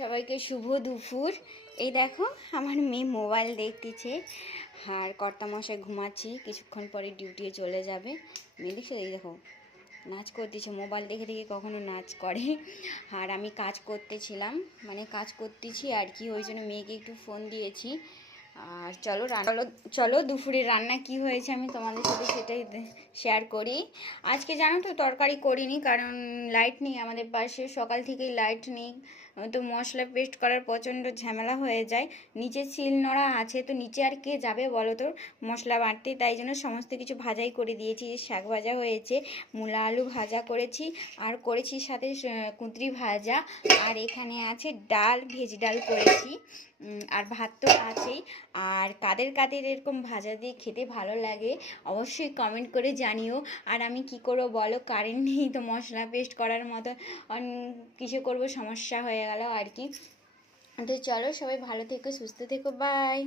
সবাইকে শুভ দুপুর। এই দেখো আমার মেয়ে মোবাইল দেখতেছে আর কর্তামশাই ঘুমাচ্ছি, কিছুক্ষণ পরে ডিউটি চলে যাবে। মেয়ে দেখছো, এই দেখো নাচ করতেছে, মোবাইল দেখে দেখে কখনো নাচ করে। আর আমি কাজ করতেছিলাম, মানে কাজ করতেছি আর কি, ওই জন্য মেয়েকে একটু ফোন দিয়েছি। আর চলো দুপুরে রান্না কি হয়েছে আমি তোমাদের সাথে সেটাই শেয়ার করি। আজকে জানো তো তরকারি করিনি, কারণ লাইট নেই আমাদের পাশে, সকাল থেকেই লাইট নেই। তো মশলা পেস্ট করার প্রচণ্ড ঝামেলা হয়ে যায়। নিচে শিল নোড়া আছে, তো নিচে আর কে যাবে বলো তো মশলা বাটতে, তাই জন্য সমস্ত কিছু ভাজাই করে দিয়েছি। শাক ভাজা হয়েছে, মূলা আলু ভাজা করেছি, আর করেছি সাথে কুঁদরি ভাজা, আর এখানে আছে ডাল, ভেজ ডাল করেছি, আর ভাত তো আছেই। আর কাদের কাদের এরকম ভাজা দিয়ে খেতে ভালো লাগে অবশ্যই কমেন্ট করে জানিও। আর আমি কি করবো বলো, কারেন্ট নেই, তো মশলা পেস্ট করার মতো কিছু করব, সমস্যা হয়ে গেল আর কি। তো চলো সবাই ভালো থেকো, সুস্থ থেকো, বাই।